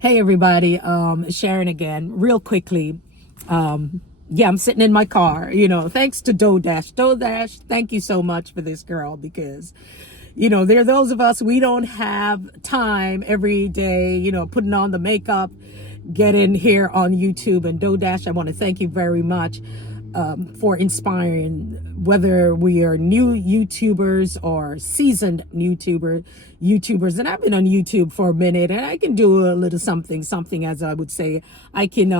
Hey everybody, Sharon again, real quickly. Yeah, I'm sitting in my car, thanks to DoorDash. DoorDash, thank you so much for this, girl, because, there are those of us, we don't have time every day, putting on the makeup, getting here on YouTube. And DoorDash, I want to thank you very much for inspiring, whether we are new YouTubers or seasoned YouTubers. And I've been on YouTube for a minute, and I can do a little something, as I would say. I can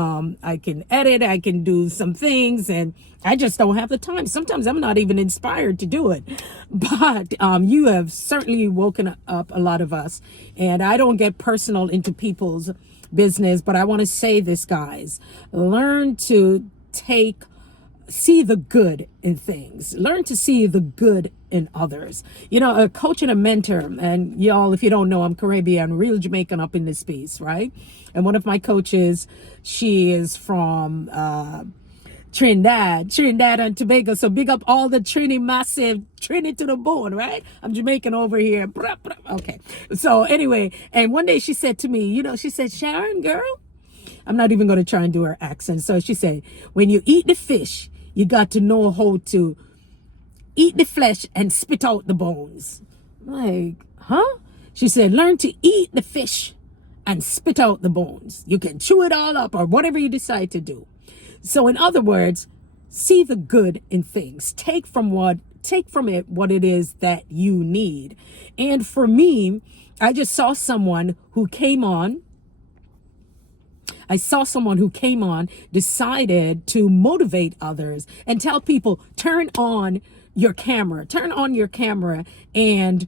edit, I can do some things, and I just don't have the time. Sometimes I'm not even inspired to do it. But you have certainly woken up a lot of us, and I don't get personal into people's business, but I want to say this, guys. Learn to see the good in things. Learn to see the good in others. A coach and a mentor, and y'all, if you don't know, I'm Caribbean, real Jamaican up in this piece, right? And one of my coaches, she is from Trinidad and Tobago. So big up all the Trini, massive Trini to the bone, right? I'm Jamaican over here. Okay. So anyway, and one day she said to me, she said, Sharon, girl, I'm not even going to try and do her accent. So she said, when you eat the fish, you got to know how to eat the flesh and spit out the bones. I'm like, huh? She said, learn to eat the fish and spit out the bones. You can chew it all up or whatever you decide to do. So in other words, see the good in things. Take from it what it is that you need. And for me, I just saw someone who came on, decided to motivate others and tell people, turn on your camera, and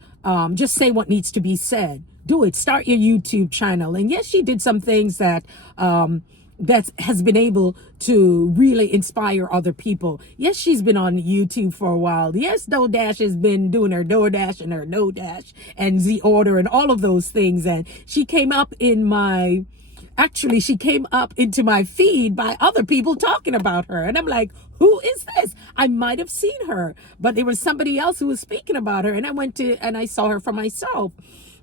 just say what needs to be said. Do it. Start your YouTube channel. And yes, she did some things that has been able to really inspire other people. Yes, she's been on YouTube for a while. Yes, DoorDash has been doing her DoorDash and her No Dash and Z Order and all of those things. And she came up into my feed by other people talking about her. And I'm like, who is this? I might have seen her, but there was somebody else who was speaking about her. And I saw her for myself.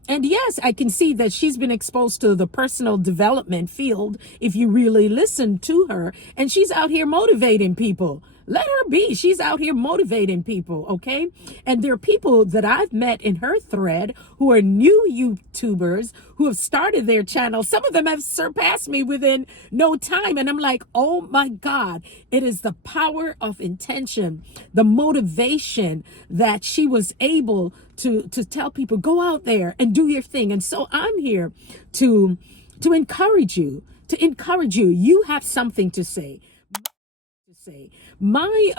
And yes, I can see that she's been exposed to the personal development field if you really listen to her. And she's out here motivating people. Let her be. She's out here motivating people, okay? And there are people that I've met in her thread who are new YouTubers who have started their channel. Some of them have surpassed me within no time. And I'm like, oh my God, it is the power of intention, the motivation that she was able to tell people, go out there and do your thing. And so I'm here to encourage you, You have something to say. My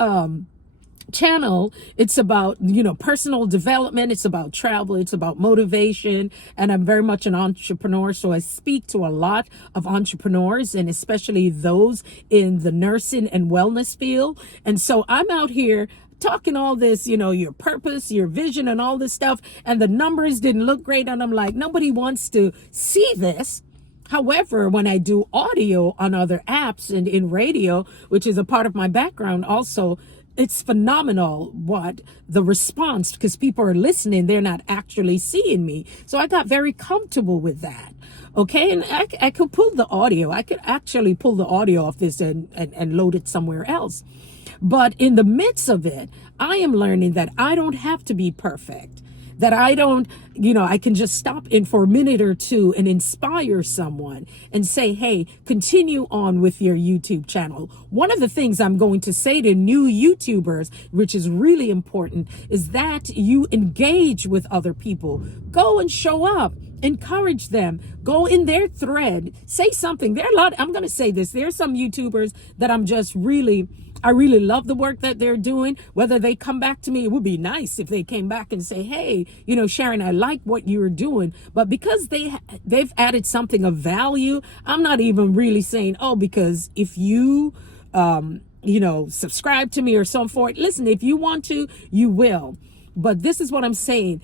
channel, it's about personal development, it's about travel, it's about motivation, and I'm very much an entrepreneur, so I speak to a lot of entrepreneurs, and especially those in the nursing and wellness field. And so I'm out here talking all this, your purpose, your vision, and all this stuff, and the numbers didn't look great, and I'm like, nobody wants to see this. However, when I do audio on other apps and in radio, which is a part of my background also, it's phenomenal what the response, because people are listening, they're not actually seeing me. So I got very comfortable with that. Okay, and I could pull the audio. I could actually pull the audio off this and load it somewhere else. But in the midst of it, I am learning that I don't have to be perfect. That I don't, I can just stop in for a minute or two and inspire someone and say, hey, continue on with your YouTube channel. One of the things I'm going to say to new YouTubers, which is really important, is that you engage with other people. Go and show up. Encourage them. Go in their thread. Say something. I'm going to say this. There are some YouTubers that I really love the work that they're doing. Whether they come back to me, it would be nice if they came back and say, hey, Sharon, I like what you're doing. But because they've added something of value, I'm not even really saying, because if you, subscribe to me or so forth. Listen, if you want to, you will. But this is what I'm saying.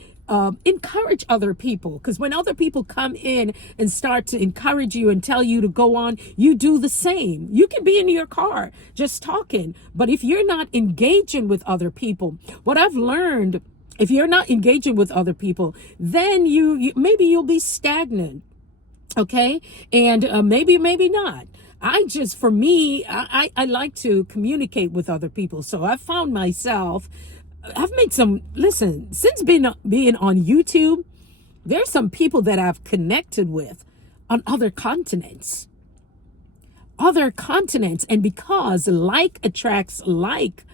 Encourage other people, because when other people come in and start to encourage you and tell you to go on, you do the same. You can be in your car just talking, but if you're not engaging with other people, what I've learned, if you're not engaging with other people, then you maybe you'll be stagnant. Okay. And maybe not. For me, I like to communicate with other people. So I found myself, I've made listen, since being on YouTube, there's some people that I've connected with on other continents. And because like attracts like,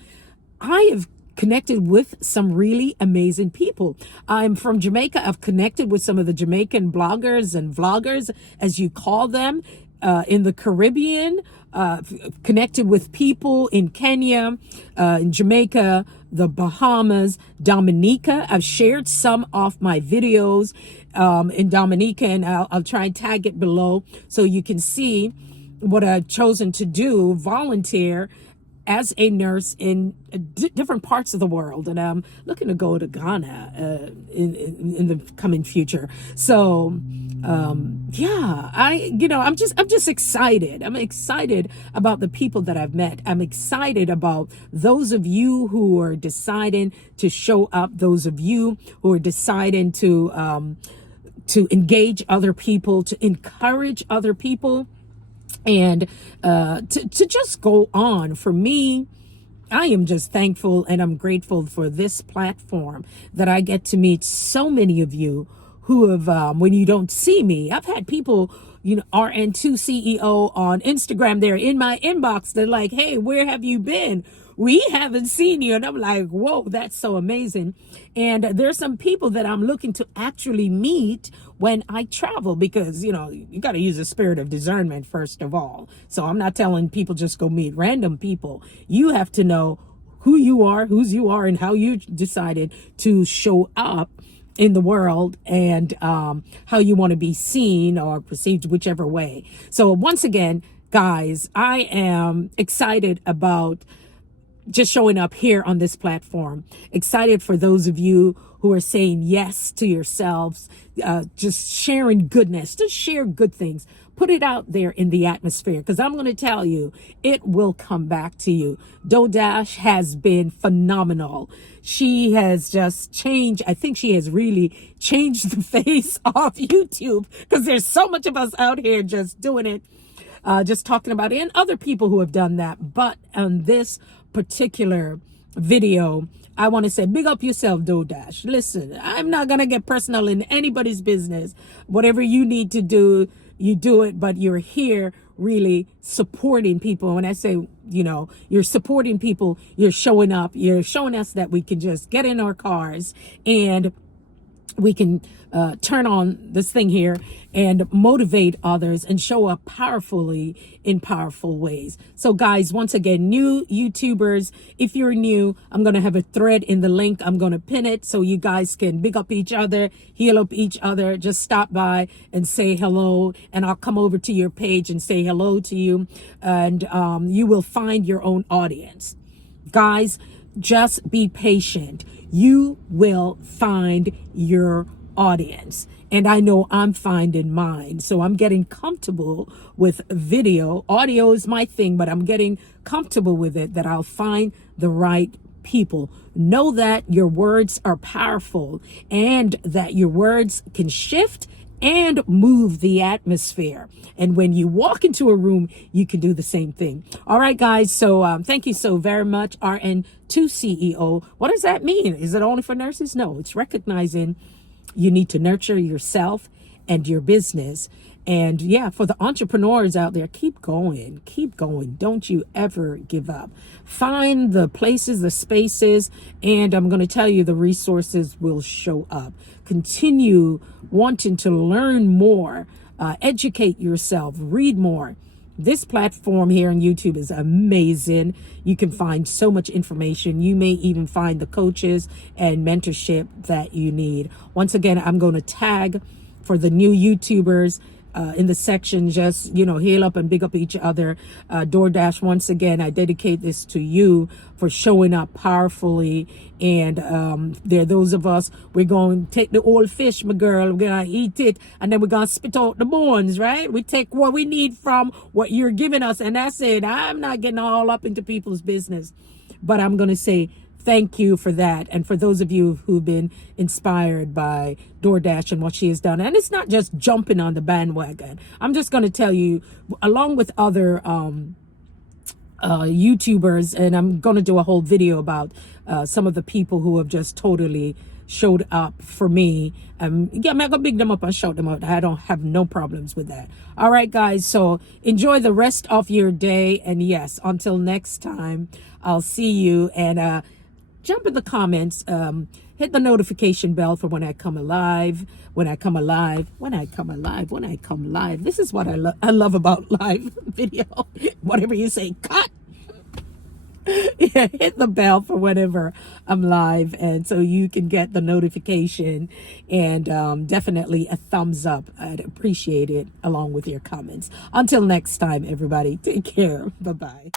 I have connected with some really amazing people. I'm from Jamaica. I've connected with some of the Jamaican bloggers and vloggers, as you call them, in the Caribbean, connected with people in Kenya, in Jamaica, the Bahamas, Dominica. I've shared some of my videos in Dominica, and I'll try and tag it below so you can see what I've chosen to do, volunteer as a nurse in different parts of the world, and I'm looking to go to Ghana in the coming future. So, yeah, I'm just excited. I'm excited about the people that I've met. I'm excited about those of you who are deciding to show up. Those of you who are deciding to engage other people, to encourage other people, and to just go on. For me, I am just thankful and I'm grateful for this platform that I get to meet so many of you who have, when you don't see me, I've had people, RN2 CEO on Instagram, they're in my inbox. They're like, hey, where have you been? We haven't seen you. And I'm like, whoa, that's so amazing. And there's some people that I'm looking to actually meet when I travel, because, you got to use a spirit of discernment, first of all. So I'm not telling people just go meet random people. You have to know whose you are, and how you decided to show up in the world, and how you want to be seen or perceived, whichever way. So once again, guys, I am excited about just showing up here on this platform. Excited for those of you who are saying yes to yourselves, just sharing goodness, just share good things. Put it out there in the atmosphere, because I'm going to tell you, it will come back to you. Dash has been phenomenal. She has just changed. I think she has really changed the face of YouTube, because there's so much of us out here just doing it, just talking about it, and other people who have done that. But on this particular video, I want to say, big up yourself, Dash. Listen, I'm not going to get personal in anybody's business. Whatever you need to do, you do it, but you're here really supporting people. When I say, you're supporting people, you're showing up, you're showing us that we can just get in our cars and we can turn on this thing here and motivate others and show up powerfully in powerful ways. So guys, once again, new YouTubers, if you're new, I'm going to have a thread in the link. I'm going to pin it so you guys can big up each other, heal up each other. Just stop by and say hello, and I'll come over to your page and say hello to you, and you will find your own audience. Guys, just be patient. You will find your audience. And I know I'm finding mine. So I'm getting comfortable with video. Audio is my thing, but I'm getting comfortable with it, that I'll find the right people. Know that your words are powerful, and that your words can shift and move the atmosphere. And when you walk into a room, you can do the same thing. All right, guys. So thank you so very much, RN2 CEO. What does that mean? Is it only for nurses? No, it's recognizing you need to nurture yourself and your business. And yeah, for the entrepreneurs out there, keep going. Don't you ever give up. Find the places, the spaces, and I'm going to tell you, the resources will show up. Continue wanting to learn more, educate yourself, read more. This platform here on YouTube is amazing. You can find so much information. You may even find the coaches and mentorship that you need. Once again, I'm going to tag for the new YouTubers in the section. Just, heal up and big up each other. DoorDash, once again, I dedicate this to you for showing up powerfully. And there are those of us, we're going to take the old fish, my girl, we're going to eat it, and then we're going to spit out the bones, right? We take what we need from what you're giving us, and that's it. I'm not getting all up into people's business, but I'm going to say thank you for that. And for those of you who've been inspired by DoorDash and what she has done, and it's not just jumping on the bandwagon. I'm just going to tell you, along with other YouTubers, and I'm going to do a whole video about some of the people who have just totally showed up for me. Yeah, I'm going to big them up and shout them out. I don't have no problems with that. All right, guys. So enjoy the rest of your day. And yes, until next time, I'll see you. And jump in the comments. Hit the notification bell for when I come alive. When I come alive. When I come alive. When I come live. This is what I love about live video. Whatever you say, cut. Yeah, hit the bell for whenever I'm live, and so you can get the notification, and definitely a thumbs up. I'd appreciate it, along with your comments. Until next time, everybody, take care. Bye-bye.